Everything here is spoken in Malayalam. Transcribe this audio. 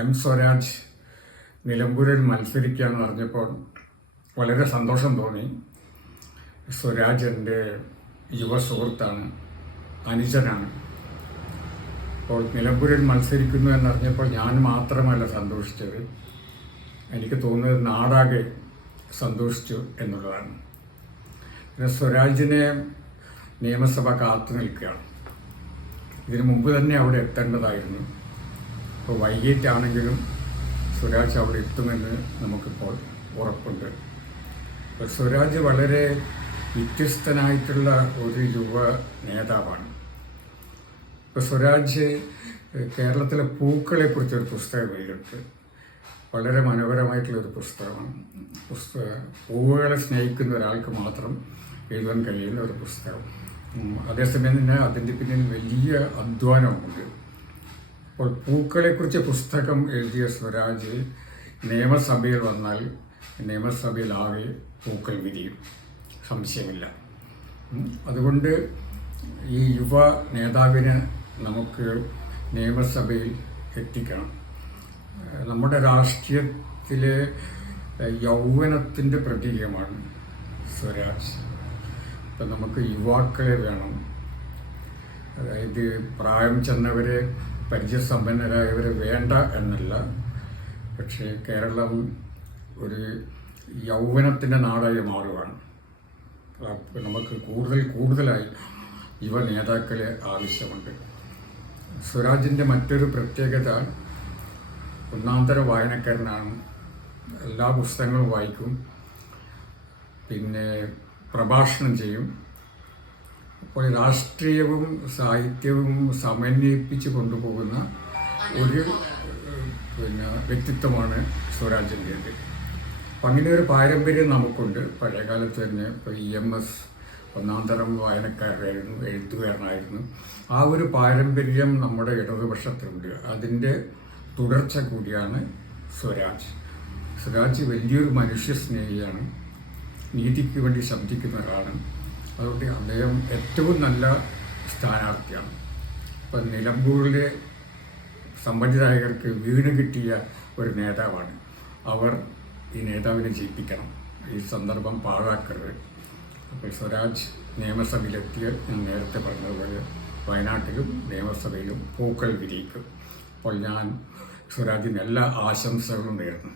എം സ്വരാജ് നിലമ്പൂരിൽ മത്സരിക്കുകയെന്ന് പറഞ്ഞപ്പോൾ വളരെ സന്തോഷം തോന്നി. സ്വരാജ് എൻ്റെ യുവ സുഹൃത്താണ്, അനുജനാണ്. അപ്പോൾ നിലമ്പൂരിൽ മത്സരിക്കുന്നു എന്നറിഞ്ഞപ്പോൾ ഞാൻ മാത്രമല്ല സന്തോഷിച്ചത്, എനിക്ക് തോന്നുന്നത് നാടാകെ സന്തോഷിച്ചു എന്നുള്ളതാണ്. പിന്നെ സ്വരാജിനെ നിയമസഭ കാത്തു നിൽക്കുകയാണ്. ഇതിനു മുമ്പ് തന്നെ അവിടെ എത്തേണ്ടതായിരുന്നു. അപ്പോൾ വൈകിട്ടാണെങ്കിലും സ്വരാജ് അവിടെ എത്തുമെന്ന് നമുക്കിപ്പോൾ ഉറപ്പുണ്ട്. അപ്പോൾ സ്വരാജ് വളരെ വ്യത്യസ്തനായിട്ടുള്ള ഒരു യുവ നേതാവാണ്. ഇപ്പോൾ സ്വരാജ് കേരളത്തിലെ പൂക്കളെക്കുറിച്ചൊരു പുസ്തകം എഴുതിയിട്ട് വളരെ മനോഹരമായിട്ടുള്ളൊരു പുസ്തകമാണ്. പൂവുകളെ സ്നേഹിക്കുന്ന ഒരാൾക്ക് മാത്രം എഴുതാൻ കഴിയുന്ന ഒരു പുസ്തകം. അതേസമയം തന്നെ അതിൻ്റെ പിന്നിൽ വലിയ അധ്വാനമുണ്ട്. അപ്പോൾ പൂക്കളെക്കുറിച്ച് പുസ്തകം എഴുതിയ സ്വരാജ് നിയമസഭയിൽ വന്നാൽ നിയമസഭയിൽ ആകെ പൂക്കൾ വിരിയും, സംശയമില്ല. അതുകൊണ്ട് ഈ യുവ നേതാവിനെ നമുക്ക് നിയമസഭയിൽ എത്തിക്കണം. നമ്മുടെ രാഷ്ട്രീയത്തിലെ യൗവനത്തിൻ്റെ പ്രതീകമാണ് സ്വരാജ്. ഇപ്പം നമുക്ക് യുവാക്കളെ വേണം. അതായത് പ്രായം ചെന്നവരെ, പരിചയസമ്പന്നരായവരെ വേണ്ട എന്നല്ല, പക്ഷേ കേരളം ഒരു യൗവനത്തിൻ്റെ നാടായി മാറുകയാണ്. നമുക്ക് കൂടുതലായി യുവ നേതാക്കളെ ആവശ്യമുണ്ട്. സ്വരാജിൻ്റെ മറ്റൊരു പ്രത്യേകത, ഒന്നാന്തര വായനക്കാരനാണ്. എല്ലാ പുസ്തകങ്ങളും വായിക്കും, പിന്നെ പ്രഭാഷണം ചെയ്യും. അപ്പോൾ രാഷ്ട്രീയവും സാഹിത്യവും സമന്വയിപ്പിച്ച് കൊണ്ടുപോകുന്ന ഒരു വ്യക്തിത്വമാണ് സ്വരാജിൻ്റേത്. അപ്പം അങ്ങനെ ഒരു പാരമ്പര്യം നമുക്കുണ്ട്. പഴയകാലത്ത് തന്നെ ഇപ്പോൾ EMS ഒന്നാന്തരം വായനക്കാരായിരുന്നു, എഴുത്തുകാരനായിരുന്നു. ആ ഒരു പാരമ്പര്യം നമ്മുടെ ഇടതുപക്ഷത്തിലുണ്ട്. അതിൻ്റെ തുടർച്ച കൂടിയാണ് സ്വരാജ്. സ്വരാജ് വലിയൊരു മനുഷ്യസ്നേഹിയാണ്, നീതിക്ക് വേണ്ടി ശബ്ദിക്കുന്ന ഒരാളാണ്. അതുകൊണ്ട് അദ്ദേഹം ഏറ്റവും നല്ല സ്ഥാനാർത്ഥിയാണ്. ഇപ്പം നിലമ്പൂരിലെ സമ്പന്നരായകർക്ക് വീണ് കിട്ടിയ ഒരു നേതാവാണ്. അവർ ഈ നേതാവിനെ ജയിപ്പിക്കണം, ഈ സന്ദർഭം പാഴാക്കരുത്. അപ്പോൾ സ്വരാജ് നിയമസഭയിലെത്തിയ ഞാൻ നേരത്തെ പറഞ്ഞതുപോലെ വയനാട്ടിലും നിയമസഭയിലും പൂക്കൾ വിരിയിക്കും. അപ്പോൾ ഞാൻ സ്വരാജിന് എല്ലാ ആശംസകളും നേരുന്നു.